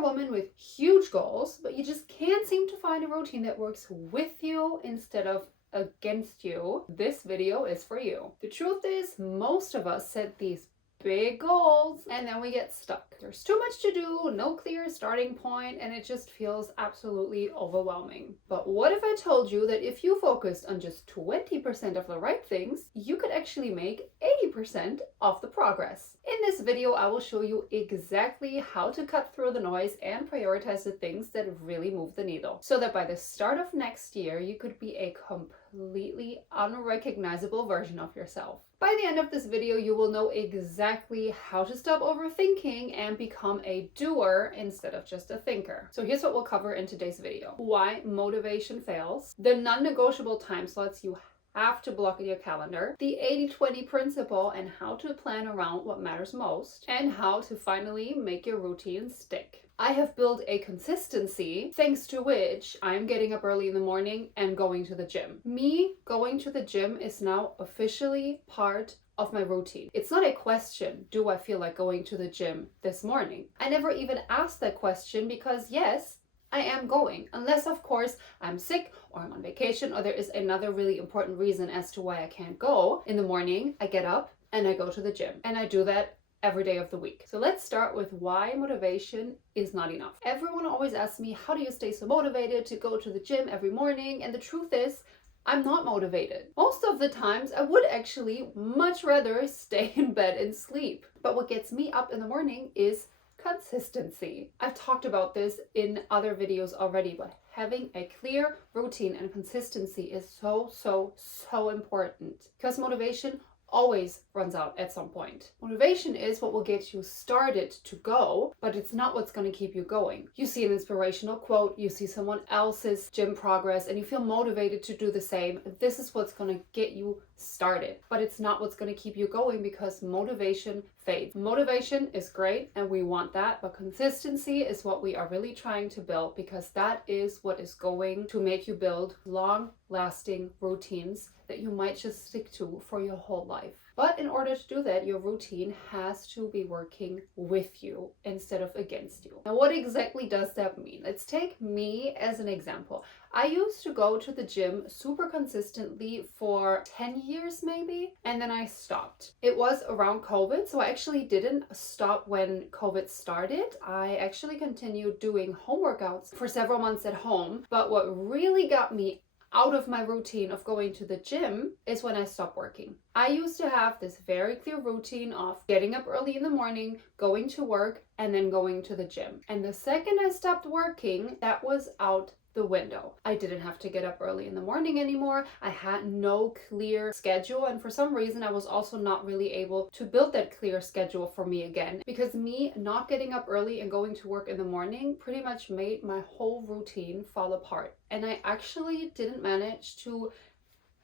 a woman with huge goals, but you just can't seem to find a routine that works with you instead of against you, this video is for you. The truth is, most of us set these big goals and then we get stuck. There's too much to do, no clear starting point, and it just feels absolutely overwhelming. But what if I told you that if you focused on just 20% of the right things, you could actually make 80% of the progress? In this video, I will show you exactly how to cut through the noise and prioritize the things that really move the needle, so that by the start of next year, you could be a completely unrecognizable version of yourself. By the end of this video, you will know exactly how to stop overthinking and become a doer instead of just a thinker. So here's what we'll cover in today's video. Why motivation fails, the non-negotiable time slots you have to block in your calendar, the 80-20 principle and how to plan around what matters most, and how to finally make your routine stick. I have built a consistency thanks to which I'm getting up early in the morning and going to the gym. Me going to the gym is now officially part of my routine. It's not a question, do I feel like going to the gym this morning? I never even asked that question because yes, I am going, unless of course I'm sick or I'm on vacation or there is another really important reason as to why I can't go. In the morning, I get up and I go to the gym, and I do that every day of the week. So let's start with why motivation is not enough. Everyone always asks me, how do you stay so motivated to go to the gym every morning? And the truth is, I'm not motivated. Most of the times, I would actually much rather stay in bed and sleep. But what gets me up in the morning is consistency. I've talked about this in other videos already, but having a clear routine and consistency is so important, because motivation always runs out at some point. Motivation is what will get you started to go, but it's not what's going to keep you going. You see an inspirational quote, you see someone else's gym progress, and you feel motivated to do the same. This is what's going to get you started, but it's not what's going to keep you going, because motivation fades. Motivation is great and we want that, but consistency is what we are really trying to build, because that is what is going to make you build long-lasting routines that you might just stick to for your whole life. But in order to do that, your routine has to be working with you instead of against you. Now, what exactly does that mean? Let's take me as an example. I used to go to the gym super consistently for 10 years maybe, and then I stopped. It was around COVID, so I actually didn't stop when COVID started. I actually continued doing home workouts for several months at home, but what really got me out of my routine of going to the gym is when I stopped working. I used to have this very clear routine of getting up early in the morning, going to work, and then going to the gym. And the second I stopped working, that was out the window. I didn't have to get up early in the morning anymore. I had no clear schedule, and for some reason I was also not really able to build that clear schedule for me again, because me not getting up early and going to work in the morning pretty much made my whole routine fall apart. And I actually didn't manage to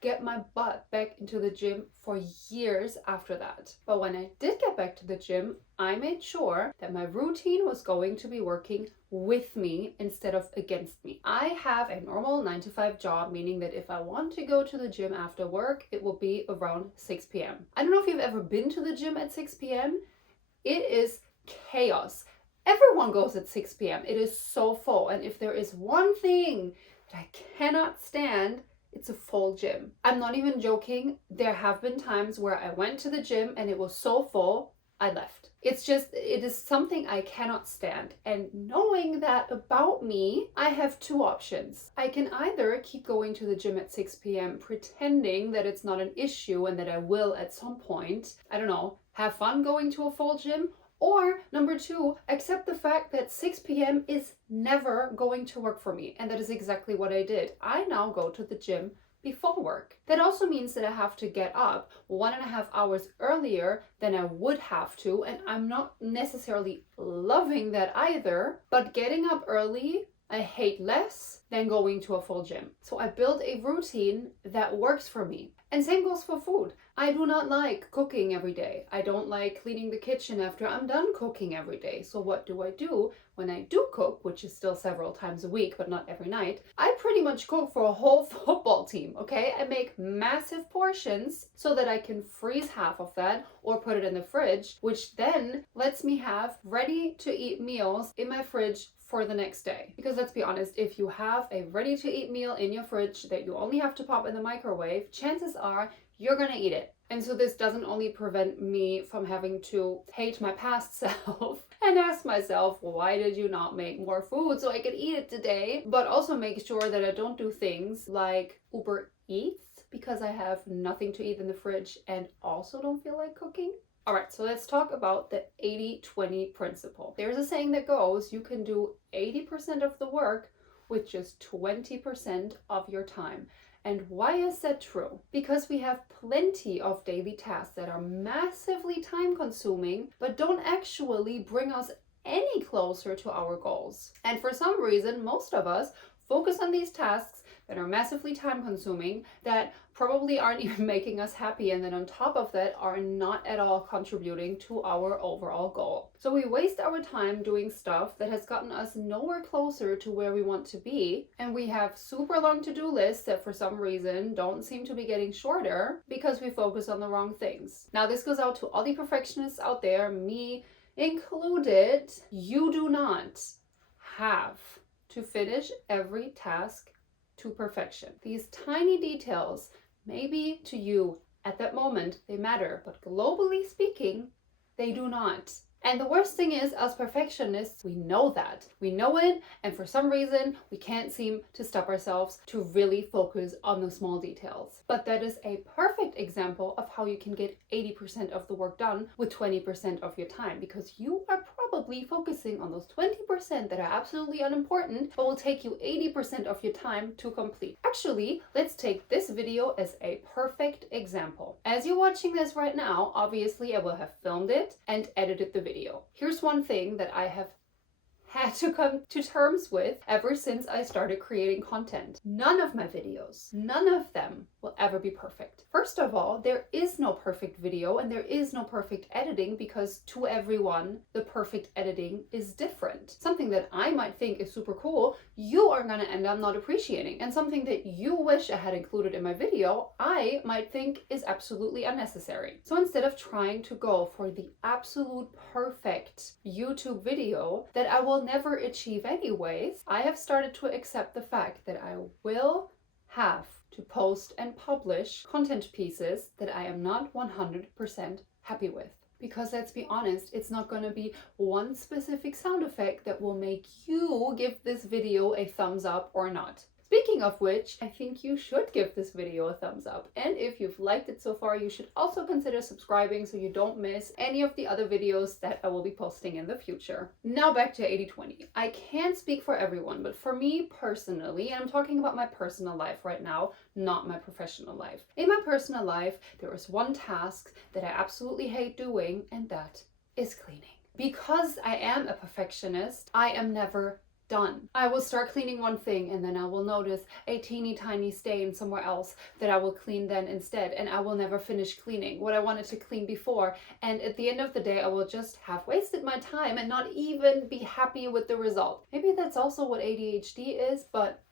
get my butt back into the gym for years after that. But when I did get back to the gym, I made sure that my routine was going to be working with me instead of against me. I have a normal 9-to-5 job, meaning that if I want to go to the gym after work, it will be around 6 p.m. I don't know if you've ever been to the gym at 6 p.m. It is chaos. Everyone goes at 6 p.m. It is so full. And if there is one thing that I cannot stand, it's a full gym. I'm not even joking. There have been times where I went to the gym and it was so full, I left. It is something I cannot stand. And knowing that about me, I have two options. I can either keep going to the gym at 6 p.m. pretending that it's not an issue and that I will at some point, I don't know, have fun going to a full gym. Or number two, accept the fact that 6 p.m. is never going to work for me. And that is exactly what I did. I now go to the gym before work. That also means that I have to get up 1.5 hours earlier than I would have to. And I'm not necessarily loving that either. But getting up early, I hate less than going to a full gym. So I build a routine that works for me. And same goes for food. I do not like cooking every day. I don't like cleaning the kitchen after I'm done cooking every day. So what do I do when I do cook, which is still several times a week, but not every night? I pretty much cook for a whole football team, okay? I make massive portions so that I can freeze half of that or put it in the fridge, which then lets me have ready to eat meals in my fridge for the next day. Because let's be honest, if you have a ready to eat meal in your fridge that you only have to pop in the microwave, chances are you're gonna eat it. And so this doesn't only prevent me from having to hate my past self and ask myself, why did you not make more food so I could eat it today? But also make sure that I don't do things like Uber Eats because I have nothing to eat in the fridge and also don't feel like cooking. All right, so let's talk about the 80-20 principle. There's a saying that goes, you can do 80% of the work with just 20% of your time. And why is that true? Because we have plenty of daily tasks that are massively time consuming, but don't actually bring us any closer to our goals. And for some reason, most of us focus on these tasks that are massively time consuming, that probably aren't even making us happy, and then on top of that are not at all contributing to our overall goal. So we waste our time doing stuff that has gotten us nowhere closer to where we want to be, and we have super long to-do lists that for some reason don't seem to be getting shorter because we focus on the wrong things. Now this goes out to all the perfectionists out there, me included. You do not have to finish every task to perfection. These tiny details, maybe to you at that moment, they matter, but globally speaking, they do not. And the worst thing is, as perfectionists, we know that. We know it, and for some reason, we can't seem to stop ourselves to really focus on the small details. But that is a perfect example of how you can get 80% of the work done with 20% of your time, because you are probably focusing on those 20% that are absolutely unimportant, but will take you 80% of your time to complete. Actually, let's take this video as a perfect example. As you're watching this right now, obviously I will have filmed it and edited the video. Here's one thing that I have had to come to terms with ever since I started creating content. None of my videos, none of them will ever be perfect. First of all, there is no perfect video and there is no perfect editing, because to everyone, the perfect editing is different. Something that I might think is super cool, you are gonna end up not appreciating. And something that you wish I had included in my video, I might think is absolutely unnecessary. So instead of trying to go for the absolute perfect YouTube video that I will never achieve anyways, I have started to accept the fact that I will have to post and publish content pieces that I am not 100% happy with. Because let's be honest, it's not going to be one specific sound effect that will make you give this video a thumbs up or not. Speaking of which, I think you should give this video a thumbs up. And if you've liked it so far, you should also consider subscribing so you don't miss any of the other videos that I will be posting in the future. Now back to 80-20. I can't speak for everyone, but for me personally, and I'm talking about my personal life right now, not my professional life. In my personal life, there is one task that I absolutely hate doing, and that is cleaning. Because I am a perfectionist, I am never done. I will start cleaning one thing and then I will notice a teeny tiny stain somewhere else that I will clean then instead, and I will never finish cleaning what I wanted to clean before, and at the end of the day I will just have wasted my time and not even be happy with the result. Maybe that's also what ADHD is, but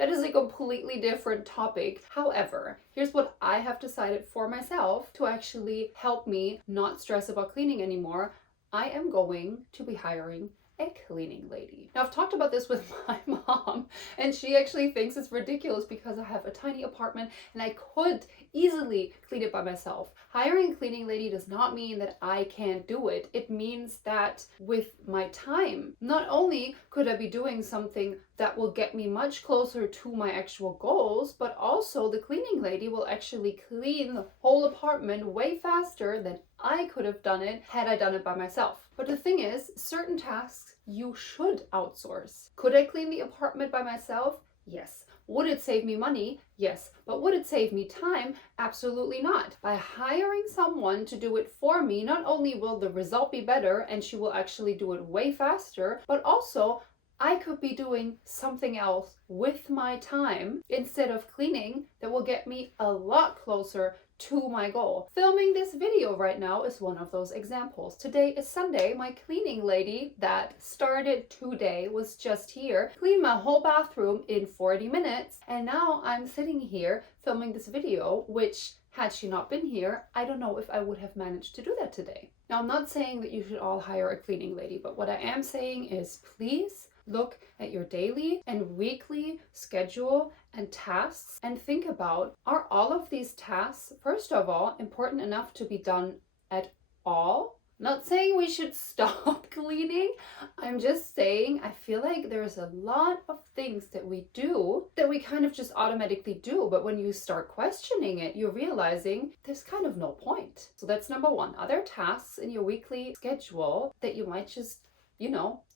that is a completely different topic. However, here's what I have decided for myself to actually help me not stress about cleaning anymore. I am going to be hiring a cleaning lady. Now, I've talked about this with my mom, and she actually thinks it's ridiculous because I have a tiny apartment and I could easily clean it by myself. Hiring a cleaning lady does not mean that I can't do it. It means that with my time, not only could I be doing something that will get me much closer to my actual goals, but also the cleaning lady will actually clean the whole apartment way faster than I could have done it had I done it by myself. But the thing is, certain tasks you should outsource. Could I clean the apartment by myself? Yes. Would it save me money? Yes. But would it save me time? Absolutely not. By hiring someone to do it for me, not only will the result be better and she will actually do it way faster, but also I could be doing something else with my time instead of cleaning that will get me a lot closer to my goal. Filming this video right now is one of those examples. Today is Sunday. My cleaning lady that started today was just here, cleaned my whole bathroom in 40 minutes, and now I'm sitting here filming this video, which had she not been here, I don't know if I would have managed to do that today. Now, I'm not saying that you should all hire a cleaning lady, but what I am saying is please look at your daily and weekly schedule and tasks and think about, are all of these tasks, first of all, important enough to be done at all? Not saying we should stop cleaning. I'm just saying I feel like there's a lot of things that we do that we kind of just automatically do. But when you start questioning it, you're realizing there's kind of no point. So that's number one. Are there tasks in your weekly schedule that you might just,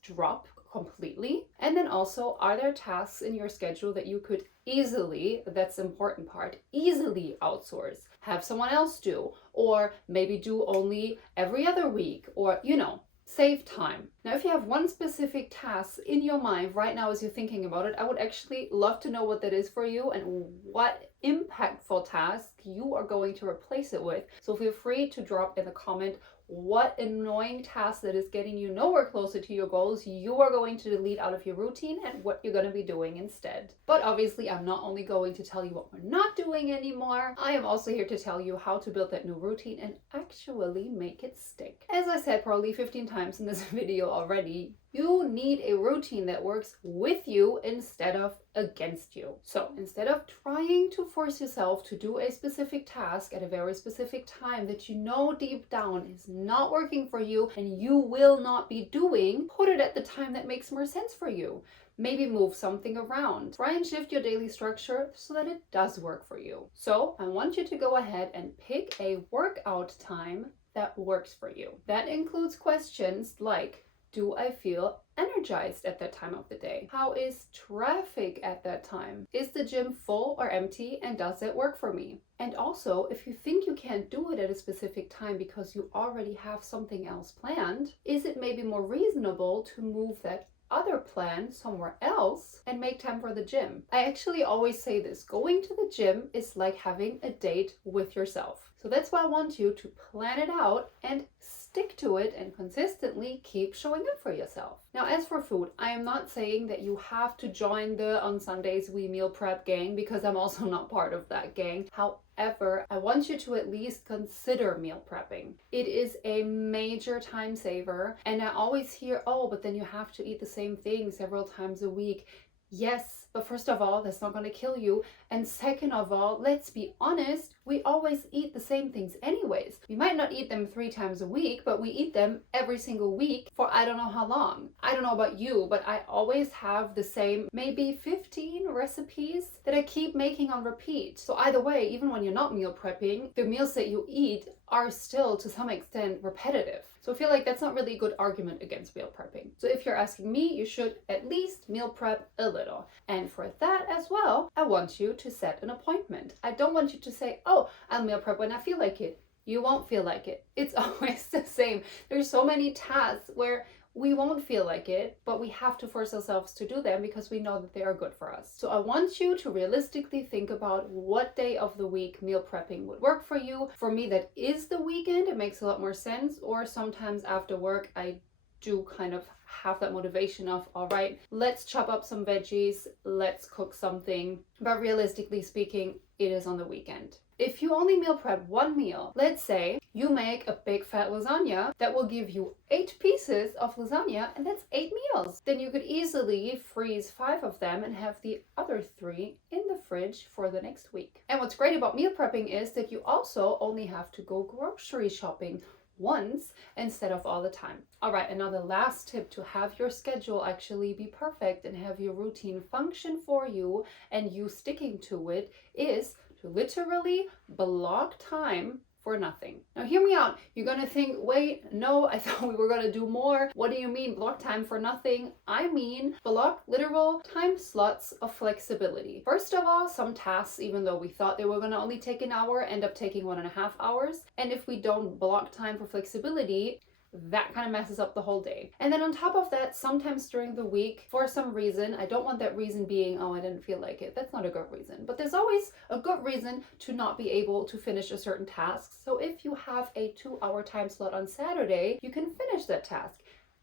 drop completely? And then also, are there tasks in your schedule that you could easily, that's the important part, easily outsource, have someone else do, or maybe do only every other week, or save time. Now, if you have one specific task in your mind right now as you're thinking about it, I would actually love to know what that is for you and what impactful task you are going to replace it with. So feel free to drop in the comment what annoying task that is getting you nowhere closer to your goals you are going to delete out of your routine and what you're going to be doing instead. But obviously, I'm not only going to tell you what we're not doing anymore, I am also here to tell you how to build that new routine and actually make it stick. As I said probably 15 times in this video already, you need a routine that works with you instead of against you. So instead of trying to force yourself to do a specific task at a very specific time that you know deep down is not working for you and you will not be doing, put it at the time that makes more sense for you. Maybe move something around. Try and shift your daily structure so that it does work for you. So I want you to go ahead and pick a workout time that works for you. That includes questions like, do I feel energized at that time of the day? How is traffic at that time? Is the gym full or empty, and does it work for me? And also, if you think you can't do it at a specific time because you already have something else planned, is it maybe more reasonable to move that other plan somewhere else and make time for the gym? I actually always say this, going to the gym is like having a date with yourself. So that's why I want you to plan it out and stick to it and consistently keep showing up for yourself. Now, as for food, I am not saying that you have to join the on Sundays we meal prep gang, because I'm also not part of that gang. However, I want you to at least consider meal prepping. It is a major time saver, and I always hear, oh, but then you have to eat the same thing several times a week. Yes, but first of all, that's not going to kill you. And second of all, let's be honest, we always eat the same things anyways. We might not eat them 3 times a week, but we eat them every single week for I don't know how long. I don't know about you, but I always have the same maybe 15 recipes that I keep making on repeat. So either way, even when you're not meal prepping, the meals that you eat are still to some extent repetitive. So I feel like that's not really a good argument against meal prepping. So if you're asking me, you should at least meal prep a little. And for that as well, I want you to set an appointment. I don't want you to say, oh, I'll meal prep when I feel like it. You won't feel like it. It's always the same. There's so many tasks where we won't feel like it, but we have to force ourselves to do them because we know that they are good for us. So I want you to realistically think about what day of the week meal prepping would work for you. For me, that is the weekend. It makes a lot more sense. Or sometimes after work, I do kind of have that motivation of, all right, let's chop up some veggies, let's cook something. But realistically speaking, it is on the weekend. If you only meal prep one meal, let's say you make a big fat lasagna that will give you 8 pieces of lasagna, and that's 8 meals. Then you could easily freeze 5 of them and have the other 3 in the fridge for the next week. And what's great about meal prepping is that you also only have to go grocery shopping once instead of all the time. All right, another last tip to have your schedule actually be perfect and have your routine function for you and you sticking to it is to literally block time for nothing. Now hear me out. You're gonna think, wait, no, I thought we were gonna do more. What do you mean block time for nothing? I mean block literal time slots of flexibility. First of all, some tasks, even though we thought they were gonna only take an hour, end up taking 1.5 hours. And if we don't block time for flexibility, that kind of messes up the whole day. And then on top of that, sometimes during the week, for some reason, I don't want that reason being, oh, I didn't feel like it. That's not a good reason. But there's always a good reason to not be able to finish a certain task. So if you have a 2-hour time slot on Saturday, you can finish that task.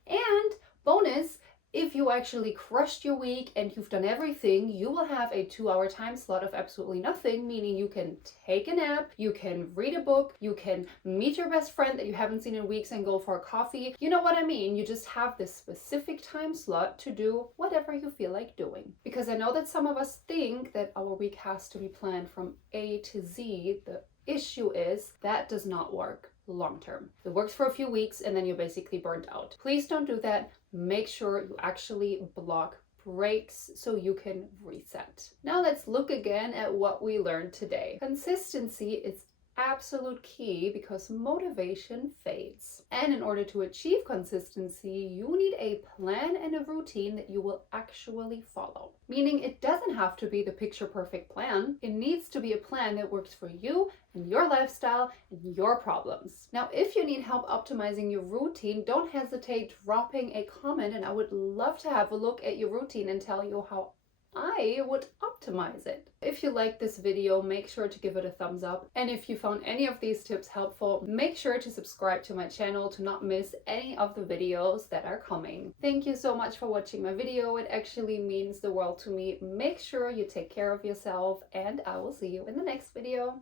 And bonus, if you actually crushed your week and you've done everything, you will have a 2-hour time slot of absolutely nothing, meaning you can take a nap, you can read a book, you can meet your best friend that you haven't seen in weeks and go for a coffee. You know what I mean? You just have this specific time slot to do whatever you feel like doing. Because I know that some of us think that our week has to be planned from A to Z. The issue is that does not work long term. It works for a few weeks and then you're basically burnt out. Please don't do that. Make sure you actually block breaks so you can reset. Now let's look again at what we learned today. Consistency is absolute key because motivation fades. And in order to achieve consistency, you need a plan and a routine that you will actually follow. Meaning it doesn't have to be the picture perfect plan. It needs to be a plan that works for you and your lifestyle and your problems. Now, if you need help optimizing your routine, don't hesitate dropping a comment and I would love to have a look at your routine and tell you how I would optimize it. If you like this video, make sure to give it a thumbs up. And if you found any of these tips helpful, make sure to subscribe to my channel to not miss any of the videos that are coming. Thank you so much for watching my video. It actually means the world to me. Make sure you take care of yourself and I will see you in the next video.